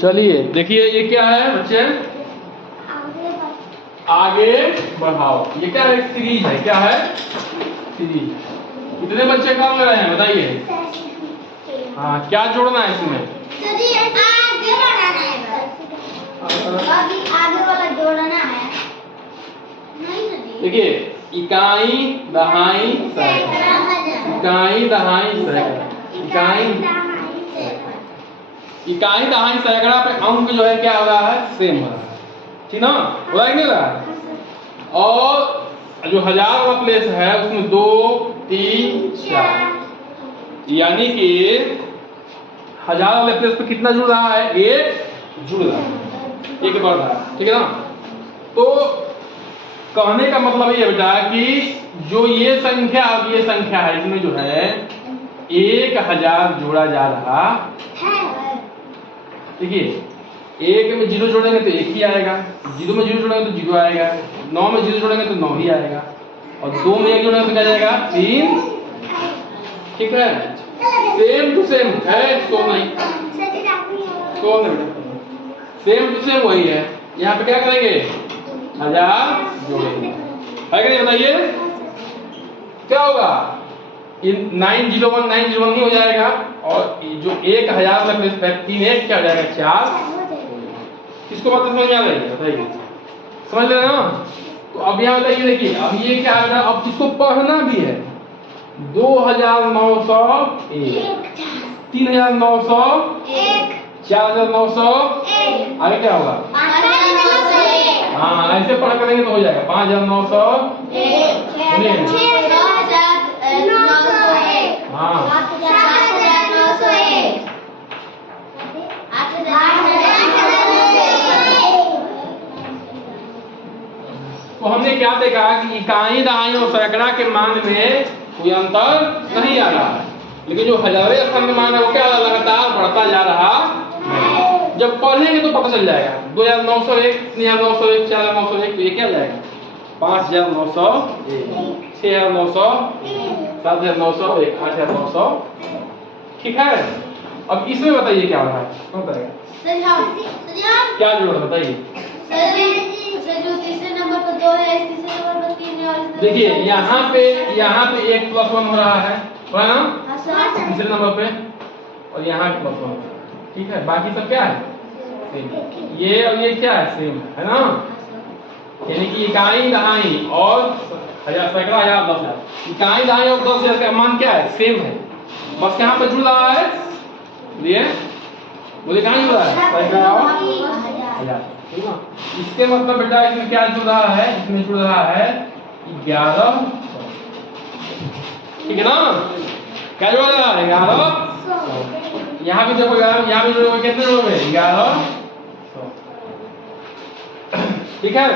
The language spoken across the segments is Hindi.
चलिए देखिए ये क्या है बच्चे, आगे बढ़ाओ। ये क्या है, सीरीज है। क्या है, सीरीज। कितने बच्चे काम कर रहे हैं बताइए। हाँ, क्या जोड़ना है इसमें? आगे बढ़ाना है, अभी आगे वाला जोड़ना है। देखिए, इकाई दहाई सैकड़ा, इकाई दहाई सैकड़ा, इकाई दहाई सैकड़ा पे अंक जो है क्या हो रहा है, सेम हो रहा है, ठीक ना, हो रहा है नहीं हो रहा है। और जो हजार वाला प्लेस है उसमें 2 3 4, यानी कि हजार वाले प्लेस पे कितना जुड़ रहा है, 1 जुड़ रहा है, 1 बढ़ रहा है, ठीक है ना। तो कहने का मतलब ये बेटा कि जो ये संख्या और ये संख्या है इसमें जो है 1000 जोड़ा जा रहा है। देखिए, 1 में 0 जोड़ेंगे तो 1 ही आएगा, 0 में 0 जोड़ेंगे तो 0 आएगा, 9 में 0 जोड़ेंगे तो 9 ही आएगा, और 2 में 1 जोड़ेंगे तो क्या जाएगा, 3। ठीक है, सेम टू सेम है, सो नहीं सेम टू सेम वही है। यहाँ पे क्या करेंगे, 1000 जोड़ेंगे, है कि नहीं बताइए। क्या होगा, 901 901 नहीं हो जाएगा, और जो 1000 लग रहे 3 1 क्या हो जाएगा, 4। किसको बात समझ में आ रही है बताइए, समझ ले रहे हो। तो अब यहाँ बताइए, देखिए अब ये क्या है, अब किसको पढ़ना भी है, 2901, 3901, 4901, आगे क्या होगा, 5901। हाँ ऐसे पढ़ करेंगे तो हो जाएगा 5901, हाँ तो हमने क्या देखा कि इकाई दहाई और सैकड़ा के मान में कोई अंतर नहीं आ रहा है, लेकिन जो हजारे स्थान का मान है वो क्या लगातार बढ़ता जा रहा है। जब पढ़ेंगे तो पता चल जाएगा, 2901, 3901, 4901, तो ये क्या जाएगा, 5901, 6900, 7901, 8900। ठीक है, अब इसमें बताइए क्या हो रहा है, कौन बताएगा, क्या जोड़ बताइए। देखिए यहाँ पे 1 + 1 हो रहा है ना, तीसरे नंबर पे, और यहाँ पे +1, ठीक है, बाकी सब क्या है, सेम। ये और ये क्या है, सेम है ना, यानी कि इकाई दहाई और हजार सैकड़ा, हजार, 10,000, इकाई दहाई और 10,000 का मान क्या है, सेम है, बस यहाँ पे जुड़ रहा है, बोले कहाँ जुड़ रहा है, सैकड़ा और हजार, ठीक है। इसके मतलब बेटा इसमें क्या जुड़ रहा है, इसमें जुड़ रहा है 1100, ठीक है ना, क्या जुड़ रहा है, 1100। यहाँ भी देखो, यहाँ भी जुड़ोगे, कितने जुड़ोगे, 1100, ठीक है।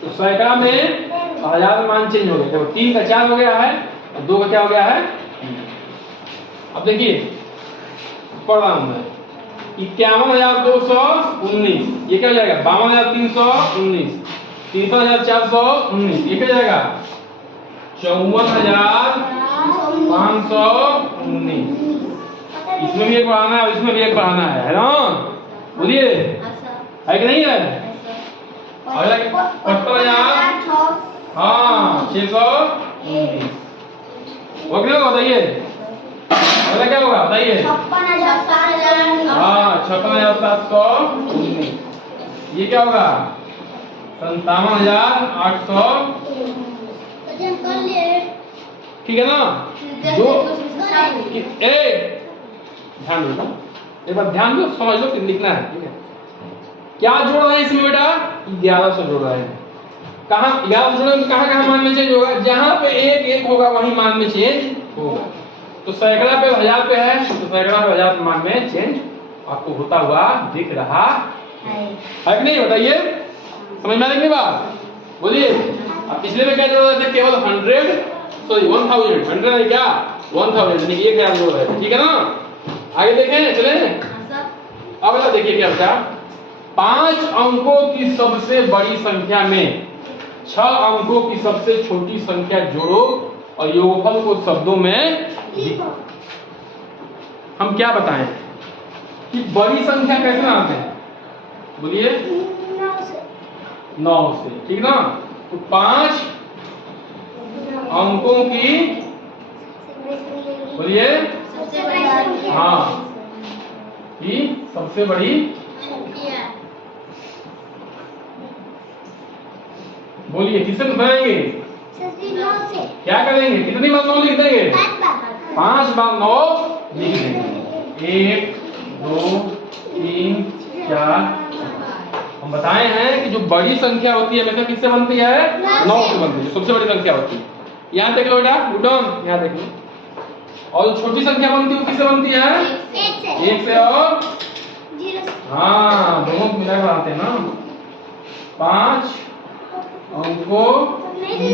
तो सैकड़ा में हजार मान चेंज हो गए, देखो 3 का 4 हो गया है, और 2 का क्या हो गया है। अब देखिए पढ़ रहा हूं मैं, 51,219, ये क्या हो जाएगा, 52,319, 53,419, ये क्या हो जाएगा, 54,519। इसमें भी एक बढ़ाना है और इसमें भी एक बढ़ाना है ना, बोलिए है कि नहीं है। अगला 55,000, हाँ 619, हो गया, बताइए अगला क्या होगा बताइए, 56,000, हाँ 56,719, ये क्या होगा, 57,800, ठीक है ना। जो ध्यान दो, एक बार ध्यान दो, समझ लो कि लिखना है, ठीक है। क्या जोड़ रहे हैं इसमें बेटा, 1100 जोड़ रहे हैं, कहाँ 1100 जोड़ेंगे, कहाँ मान में चेंज होगा, जहां पे 1 होगा वहीं मान में चेंज होगा। तो सैकड़ा पे 1000 पे है, तो सैकड़ा पे 1000 मान में चेंज आपको होता हुआ दिख रहा है कि नहीं, बताइए समझ में आ रही बात, बोलिए। अब पिछले में क्या जोड़ रहे थे, केवल 1000 है क्या, 1000 यानी 1000 जोड़ रहे थे, ठीक है ना। आगे देखें, चले। अब अगला देखिए क्या बचा, 5 अंकों की सबसे बड़ी संख्या में 6 अंकों की सबसे छोटी संख्या जोड़ो और योगफल को शब्दों में लिखो। हम क्या बताएं, कि बड़ी संख्या कैसे बनाते हैं, बोलिए 9 से, ठीक ना। तो 5 अंकों की, बोलिए सबसे बड़ी संख्या। हाँ, कि सबसे बड़ी, बोलिए किससे बनाएंगे, क्या करेंगे, कितनी बार 9 लिख देंगे, 5 बार 9 लिख देंगे। 1 2 3 4। हम बताए हैं कि जो बड़ी संख्या होती है हमेशा किससे बनती है, 9 से बनती है, जो सबसे बड़ी संख्या होती है। यहाँ देख लो बेटा, लुटन यहाँ देख लो। और जो छोटी संख्या बनती है वो किससे बनती है, 1 से और 0। हाँ, दोनों को मिलाकर बनाते हैं ना। 5 अंकों की,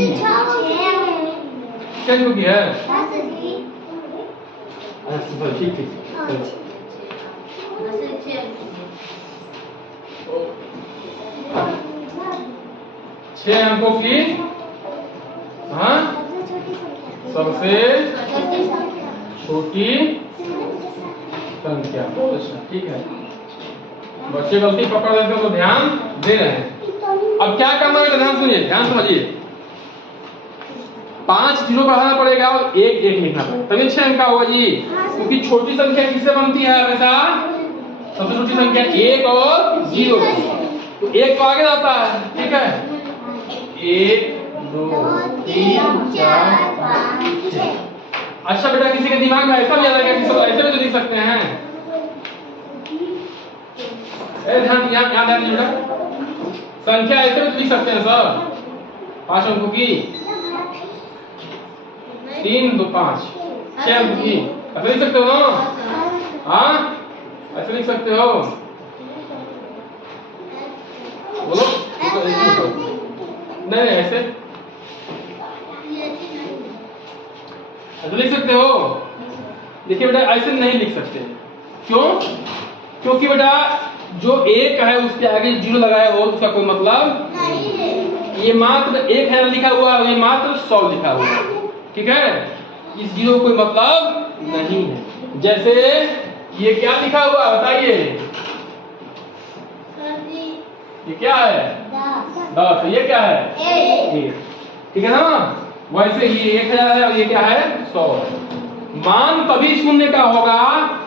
क्या की है, अच्छा ठीक ठीक, 6 अंकों की, हाँ, सबसे छोटी संख्या। अच्छा ठीक है, बच्चे गलती पकड़ रहे थे तो ध्यान दे रहे हैं। अब क्या करना है, ध्यान सुनिए, ध्यान समझिए। 5 0 बढ़ाना पड़ेगा और 1 1 लिखना पड़ेगा, तभी 6 अंक का होगा जी। क्योंकि छोटी संख्या किससे बनती है हमेशा, सबसे छोटी संख्या 1 और 0, तो 1 तो आगे जाता है, ठीक है। 1 2 3 4 5 6। अच्छा बेटा, किसी के दिमाग में ऐसा भी आ जाएगा कि सब ऐसे भी तो लिख सकते हैं। ध्यान यहाँ ध्यान दीजिए बेटा, संख्या ऐसे भी तो लिख सकते हैं सर, 5 अंकों की, 3 2 5, 6 अंकों की, ऐसे लिख सकते हो ना, हाँ ऐसे लिख सकते हो, बोलो। नहीं ऐसे लिख सकते हो। देखिए बेटा, ऐसे नहीं लिख सकते, क्यों, क्योंकि बेटा जो 1 है उसके आगे 0 लगाया हो उसका कोई मतलब नहीं है। ये मात्र 1 है लिखा हुआ है, ये मात्र 100 लिखा हुआ है, ठीक है। इस 0 कोई मतलब नहीं है। जैसे ये क्या लिखा हुआ बताइए, ये क्या है, 10, ये क्या है, 1, ठीक है ना। वैसे ये 1000 है और ये क्या है, 100 है। मान तभी शून्य का होगा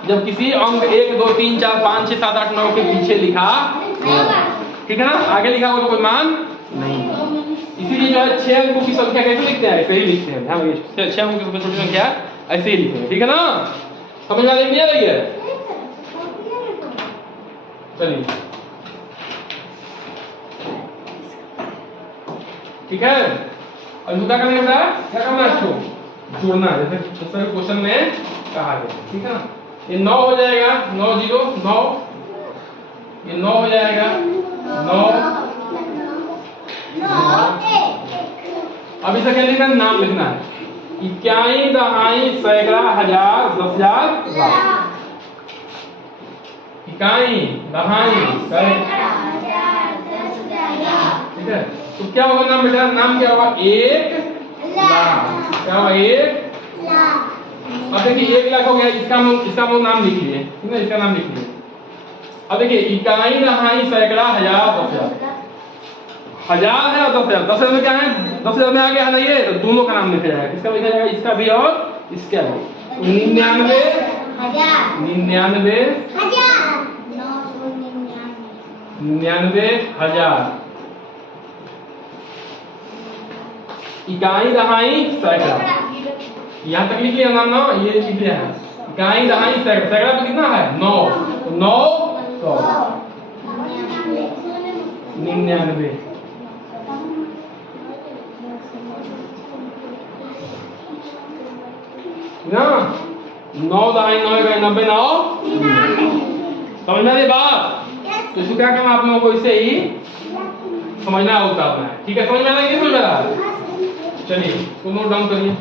जब किसी अंक 1 2 3 4 5 6 7 8 9 के पीछे लिखा होगा, ठीक है ना। आगे लिखा होगा तो कोई मान नहीं। इसीलिए जो है 6 अंकों की संख्या कैसे लिखते हैं, ऐसे ही लिखते हैं। ध्यान रखिए, 6 अंकों की सबसे छोटी संख्या ऐसे ही लिखते हैं, ठीक है ना। समझ में आ रही है, चलिए ठीक है। अब क्या करना है बेटा, क्या करना है, इसको जोड़ना है, जैसे दूसरे क्वेश्चन में कहा गया, ठीक है ना। ये 9 हो जाएगा, 9 0 9, ये 9 हो जाएगा, 9 अब इसका क्या लिखना है, नाम लिखना है। इक्याई दहाई सैकड़ा हजार 10,000 लाख। इकाई दहाई सैकड़ा, ठीक है। तो क्या होगा नाम बेटा, नाम क्या होगा, 1 लाख। क्या होगा, 1 लाख। अब देखिए 1 लाख हो गया, इसका नाम लिख लीजिए, ठीक है, इसका नाम लिख लीजिए। अब देखिए इकाई दहाई सैकड़ा हजार 10,000, 1000 है और 10,000, 10,000 में क्या है, 10,000 में आ गया है ना, ये तो दोनों का नाम लिखा जाएगा। किसका लिखा जाएगा, इसका भी और इसका भी। 99 99,000 इकाई दहाई सैकड़ा, यहाँ तक लिख लिया ना, ये लिख लिया है। इकाई दहाई सैकड़ा, सैकड़ा पे कितना है, 9, 9 100 99 ना, 9 दहाई 9 गए 90 9 समझ में आ रही बात। तो इसको क्या करना, आप लोगों को इसे ही समझना होता है, ठीक है। समझ में आ रहा है, समझ में आ रहा है। चलिए इसको नोट डाउन करिए।